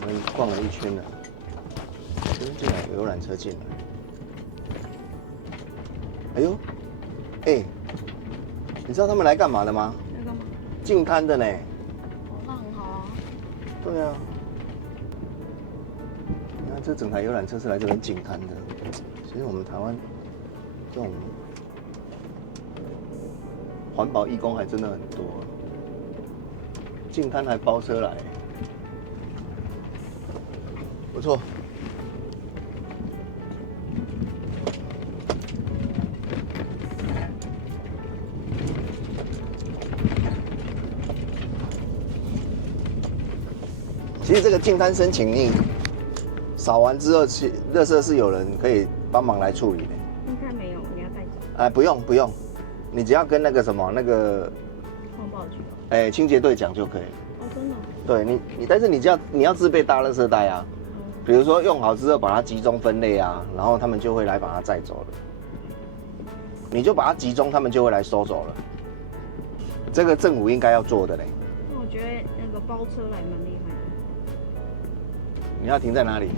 我们逛了一圈了，竟然有游览车进来。哎呦，哎，你知道他們來幹嘛的嗎？來幹嘛？淨灘的呢。哦，那很好啊。對啊。你看這整台遊覽車是來這邊淨灘的。其實我們台灣這種環保義工還真的很多，淨灘還包車來，不錯。其實這個淨灘申請，你掃完之後，垃圾是有人可以幫忙來處理的。應該沒有，你要帶走。哎，不用不用，你只要跟那個什麼那個環保局。哎，清潔隊講就可以。哦，真的。對你，但是你要自備大垃圾袋啊。比如說用好之後把它集中分類啊，然後他們就會來把它載走了。你就把它集中，他們就會來收走了。這個政府應該要做的嘞。那我覺得那個包車來蠻厲害的。你要停在哪裡？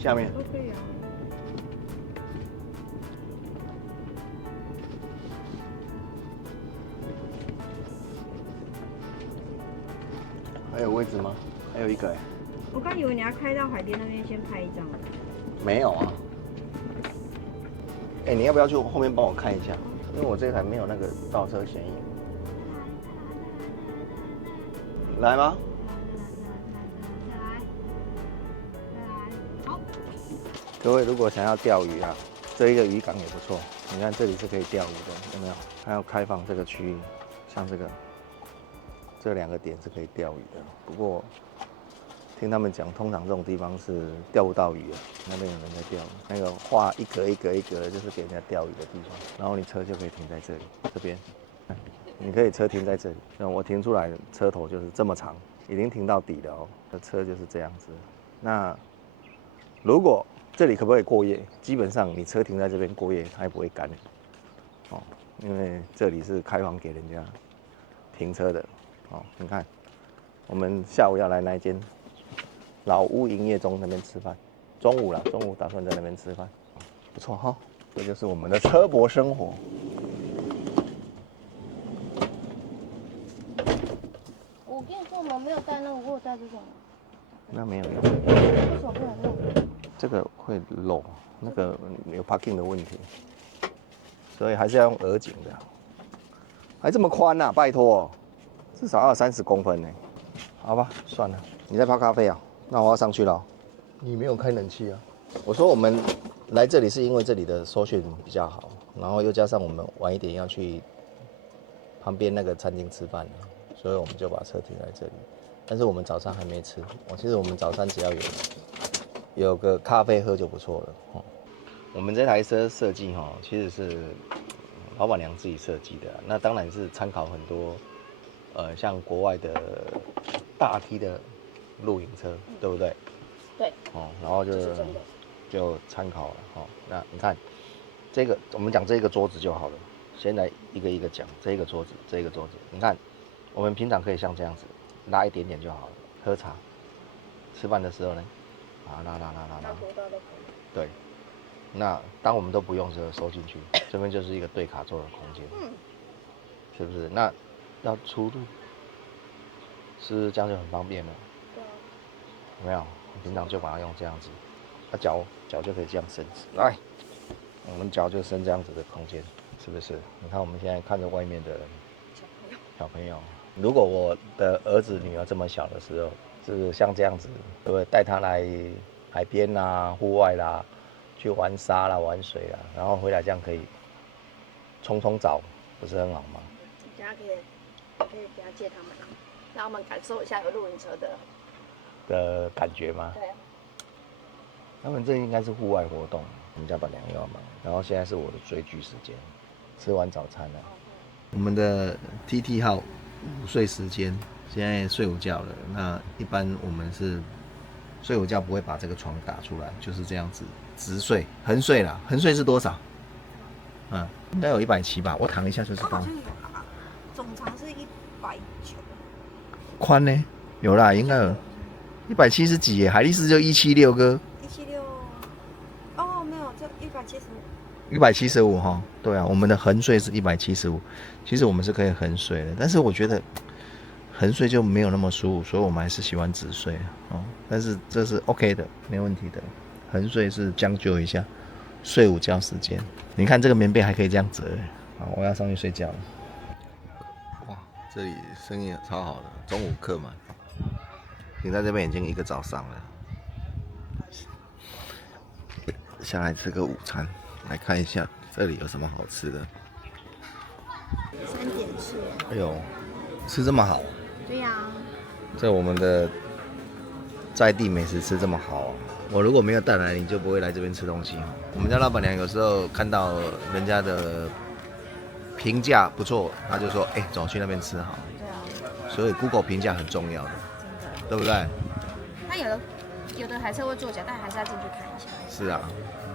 下面。都可以啊。還有位置嗎？還有一個哎。我剛以為你要開到海邊那邊先拍一張。沒有啊。哎，你要不要去後面幫我看一下？因為我這台沒有那個倒車顯影。來嗎？好。各位如果想要釣魚啊，這一個漁港也不錯。你看這裡是可以釣魚的，有沒有？它要開放這個區域，像這兩個點是可以釣魚的。不過聽他們講，通常這種地方是釣不到魚的，那邊有人在釣。那個畫一格一格一格的，就是給人家釣魚的地方。然後你車就可以停在這裡，這邊，你可以車停在這裡。那我停出來的車頭就是這麼長，已經停到底了哦。這車就是這樣子。那如果這裡可不可以過夜？基本上你車停在這邊過夜，它也不會趕你哦，因為這裡是開放給人家停車的哦。你看，我們下午要來那間老屋營業中那邊吃飯，中午打算在那邊吃飯，不錯哈。這就是我們的車泊生活。我跟你說，我們沒有帶那個，我有帶這種。那沒有用。為什麼不能用？這個會漏，那個有 parking 的問題，所以還是要用鵝頸的。還這麼寬吶，拜託，至少要30公分呢。好吧，算了，你在泡咖啡啊？那我要上去了。你沒有開冷氣啊？我說我們來這裡是因為這裡的收訊比較好，然後又加上我們晚一點要去旁邊那個餐廳吃飯，所以我們就把車停在這裡。但是我們早餐還沒吃，其實我們早餐只要有個咖啡喝就不錯了。我們這台車設計其實是老闆娘自己設計的，那當然是參考很多像國外的大 T 的露營車，對不對？對。然後就參考了。那你看這個，我們講這個桌子就好了。先來一個一個講這個桌子，這個桌子，你看我們平常可以像這樣子拉一點點就好了，喝茶、吃飯的時候呢。拉。對，那當我們都不用的時候收進去，這邊就是一個對卡座的空間，是不是？那要出入，是不是這樣就很方便了？對。有沒有？平常就把它用這樣子，那腳就可以這樣伸直，來，我們腳就伸這樣子的空間，是不是？你看我們現在看着外面的小朋友，如果我的兒子女兒這麼小的時候，是不是像這樣子，對不對？帶他來海邊啦、戶外啦，去玩沙啦、玩水啦，然後回來這樣可以沖澡，不是很好嗎？等下可以等下借他们，讓他們感受一下有露營車的感覺嗎？對。他們這應該是戶外活動，我們家本來要忙，然後現在是我的追劇時間，吃完早餐了。我們的 TT 號午睡時間。現在睡午覺了，那一般我們是睡午覺不會把這個床打出來，就是這樣子直睡、橫睡啦。橫睡是多少？啊嗯，應該有170吧，我躺一下就知道。好像有啦，總長是190。寬呢？有啦，應該有170幾耶，海力士就176哥。176，哦，沒有，就175。175哈，對啊，我們的橫睡是175，其實我們是可以橫睡的，但是我覺得橫睡就沒有那麼舒服，所以我們還是喜歡直睡哦。但是這是 OK 的，沒問題的。橫睡是將就一下睡午覺時間。你看這個棉被還可以這樣折，好，我要上去睡覺了。哇，這裡生意超好的，中午客滿，停在這邊已經1個早上了。下來吃個午餐，來看一下這裡有什麼好吃的。3點式。哎呦，吃這麼好？對呀、啊。這我們的在地美食吃這麼好、啊，我如果沒有帶來，你就不會來這邊吃東西。我們家老闆娘有時候看到人家的評價不錯，她就說：“哎，走去那邊吃好。”對啊。所以 Google 評價很重要的，對不對？那有的還是會作假，但還是要進去看一下。是啊，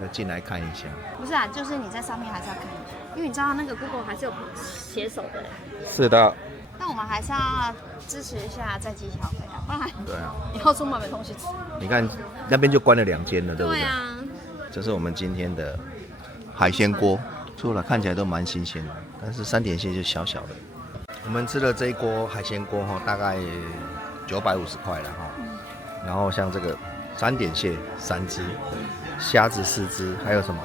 要進來看一下。不是啊，就是你在上面還是要看一下，因為你知道那個 Google 還是有寫手的。是的。但我們還是要支持一下在地消費啊，不然對啊，以後出門沒東西吃。你看那邊就關了2間了，對不對？對啊。這是我們今天的海鮮鍋，做了看起來都蠻新鮮的，但是3點蟹就小小的。我們吃了這一鍋海鮮鍋哈，大概950塊了哈。然後像這個3點蟹3隻，蝦子4隻，還有什麼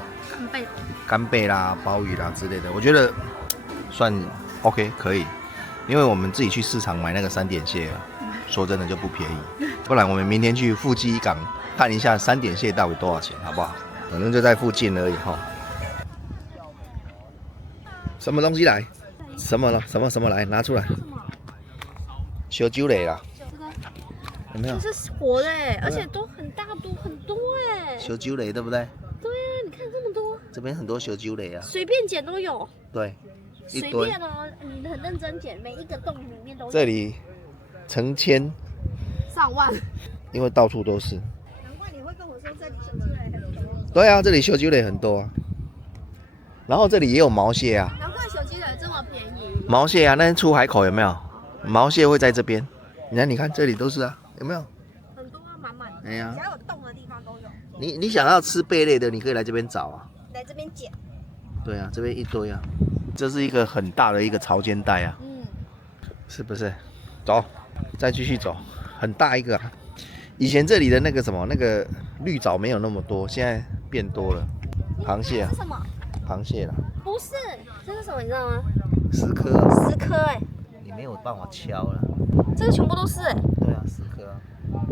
干貝啦、鮑魚啦之類的，我覺得算 OK 可以。因為我們自己去市場買那個3點蟹啊，說真的就不便宜。不然我們明天去富基港看一下3點蟹到底多少錢，好不好？反正就在附近而已哈。什麼東西來？什麼了？什麼來？拿出來。小酒類啦。有沒有？這是活的哎，而且都很大多很多哎。小酒類對不對？對啊，你看這麼多。這邊很多小酒類啊。隨便撿都有。對。隨便哦，你很認真撿，每一個洞裡面都有。這裡成千上萬，因為到處都是。難怪你會跟我說這裡小酒類很多。對啊，這裡小酒類很多啊。然後這裡也有毛蟹啊。難怪小酒類這麼便宜。毛蟹啊，那出海口有沒有？毛蟹會在這邊。你看這裡都是啊，有沒有？很多啊，滿滿的。哎呀，只要有洞的地方都有。你想要吃貝類的，你可以來這邊找啊。來這邊撿。對啊，這邊一堆啊。這是一個很大的一個潮間帶啊，是不是？走，再繼續走，很大一個啊。以前這裡的那個什麼那個綠藻沒有那麼多，現在變多了。螃蟹啊？是什麼？螃蟹啦。不是，這是什麼？你知道嗎？10顆啊。10顆哎。你沒有辦法敲了。這個全部都是哎。對啊，10顆啊。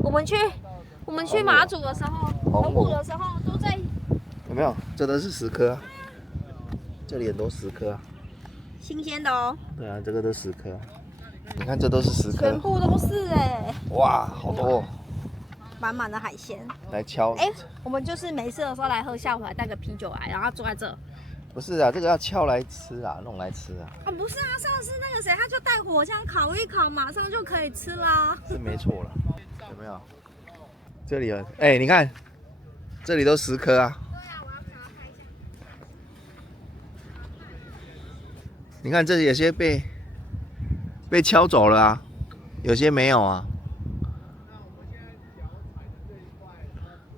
我們去馬祖的時候，澎湖的時候都在。有沒有？這都是10顆啊。這裡很多10顆啊。新鮮的哦。對啊，這個都10顆。你看，這都是10顆。全部都是哎。哇，好多哦。滿滿的海鮮。來敲。我們就是沒事的時候來喝下午，還帶個啤酒來，然後坐在這。不是啊，這個要敲來吃啊，弄來吃啊。啊，不是啊，上次那個誰，他就帶火槍烤一烤，馬上就可以吃啦。是沒錯了。有沒有？這裡有，你看，這裡都10顆啊。你看這裡有些被敲走了啊，有些沒有啊。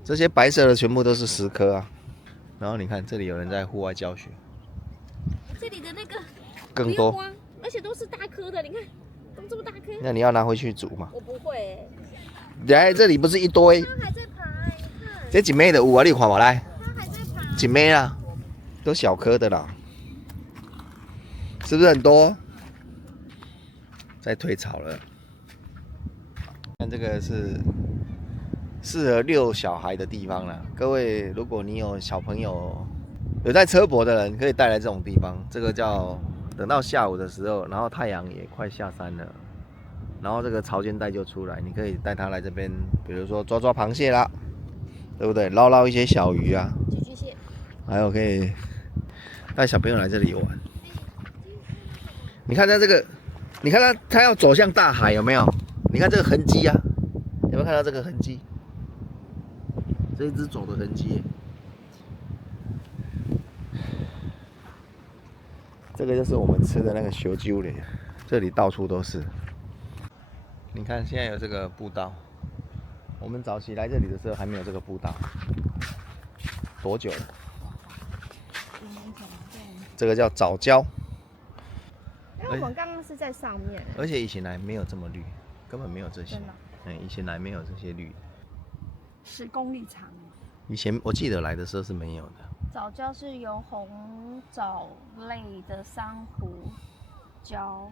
這些白色的全部都是10顆啊。然後你看這裡有人在戶外教學。這裡的那個更多，而且都是大顆的，你看都這麼大顆。那你要拿回去煮嗎？我不會。來這裡不是一堆？它還在爬，你看。這幾枚的有啊，你看嘛來。它還在爬。幾枚啦，都小顆的啦。是不是很多？在退潮了。看這個是適合遛小孩的地方了。各位，如果你有小朋友有在車泊的人，可以帶來這種地方。這個叫等到下午的時候，然後太陽也快下山了，然後這個潮間帶就出來，你可以帶他來這邊，比如說抓抓螃蟹啦，對不對？撈撈一些小魚啊，寄蟹，還有可以帶小朋友來這裡玩。你看它這個，你看它要走向大海有沒有？你看這個痕跡啊，有沒有看到這個痕跡？這一隻走的痕跡。這個就是我們吃的那個燒酒嘞，這裡到處都是。你看現在有這個步道，我們早期來這裡的時候還沒有這個步道。多久了？這個叫藻礁。因為我們剛剛是在上面，而且以前來沒有這麼綠，根本沒有這些。以前來沒有這些綠。10公里長。以前我記得來的時候是沒有的。藻礁是由紅藻類的珊瑚礁。